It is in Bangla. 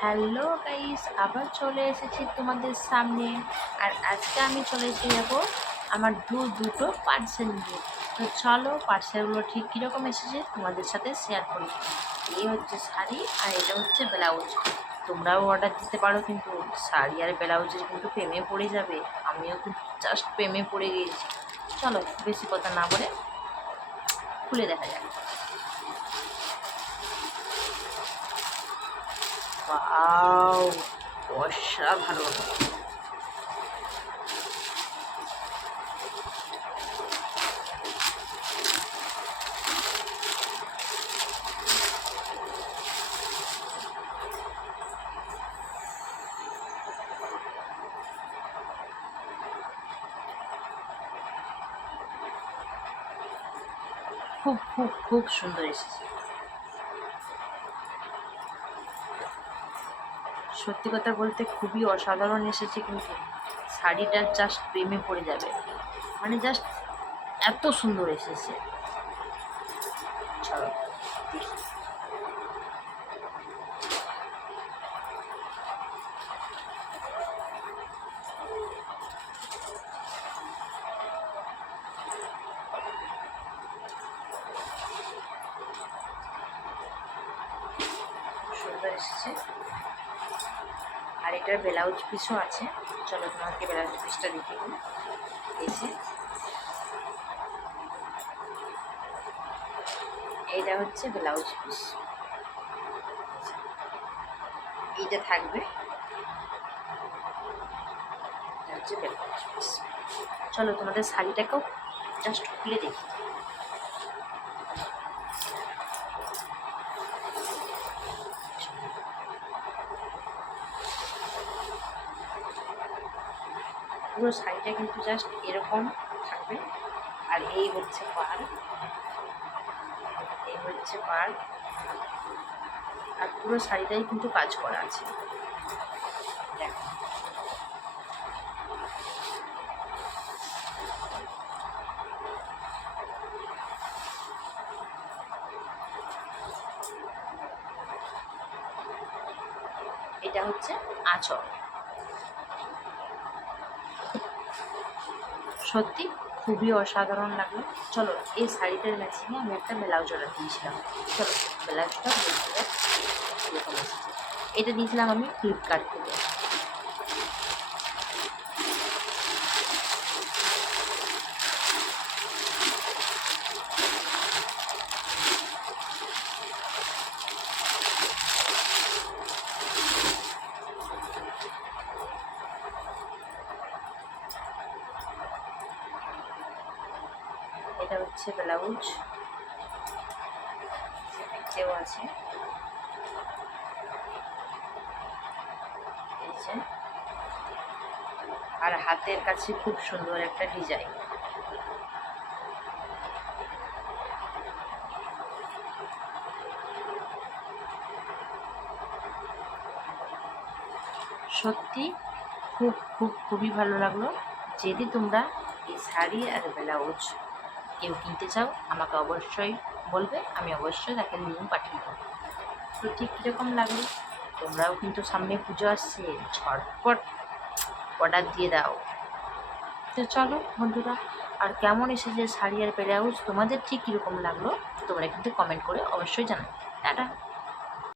হ্যালো গাইস, আবার চলে এসেছি তোমাদের সামনে। আর আজকে আমি চলে যাব আমার দুটো পার্সেল নিয়ে। তো চলো পার্সেলগুলো ঠিক কীরকম এসেছে তোমাদের সাথে শেয়ার করি। এই হচ্ছে শাড়ি আর এটা হচ্ছে ব্লাউজ। তোমরাও অর্ডার দিতে পারো, কিন্তু শাড়ি আর ব্লাউজের কিন্তু প্রেমে পড়ে যাবে। আমিও কিন্তু জাস্ট প্রেমে পড়ে গিয়েছি। চলো বেশি কথা না বলে খুলে দেখা যাক। ওয়াও, অসাধারণ। খুব খুব খুব সুন্দর এসেছে। সত্যি কথা বলতে খুবই অসাধারণ এসেছে, কিন্তু শাড়িটা জাস্ট প্রেমে পড়ে যাবে, মানে জাস্ট এত সুন্দর এসেছে। চলো দেখি। সুন্দর এসেছে। আর এটার ব্লাউজ পিসও আছে। চলো তোমাকে ব্লাউজ পিসটা দেখিয়ে দিই। এসে এইটা হচ্ছে ব্লাউজ পিস, এইটা থাকবে। এটা হচ্ছে ব্লাউজ পিস। চলো তোমাদের শাড়িটাকেও জাস্ট খুলে দেখি। পুরো শাড়িটা কিন্তু জাস্ট এরকম থাকবে। আর এই হচ্ছে পাড়, এই হচ্ছে পাড়। আর পুরো শাড়িটাই কিন্তু কাজ করা আছে। দেখো, এটা হচ্ছে আঁচল। সত্যি খুবই অসাধারণ লাগলো। চলো এই শাড়িটার ম্যাচিংয়ে আমি একটা ব্লাউজ অর্ডার দিয়েছিলাম। চলো ব্লাউজটা দেখে যাক কীরকম এসেছে। এটা দিয়েছিলাম আমি ফ্লিপকার্ট থেকে। এটা হচ্ছে ব্লাউজ, কেউ আছে এই যে। আর হাতের কাছে খুব সুন্দর একটা ডিজাইন। সত্যি খুব খুব খুবই ভালো লাগলো। যদি তোমরা এই শাড়ি আর ব্লাউজ কেউ কিনতে চাও আমাকে অবশ্যই বলবে, আমি অবশ্যই তাকে লিঙ্ক পাঠিয়ে দেবো। তো ঠিক কীরকম লাগলো? তোমরাও কিন্তু সামনে পুজো আসছে, ঝটপট অর্ডার দিয়ে দাও। তো চলো বন্ধুরা, আর কেমন এসেছে শাড়ি আর ব্লাউজ তোমাদের ঠিক কীরকম লাগলো তোমরা কিন্তু কমেন্ট করে অবশ্যই জানাবে। টাটা।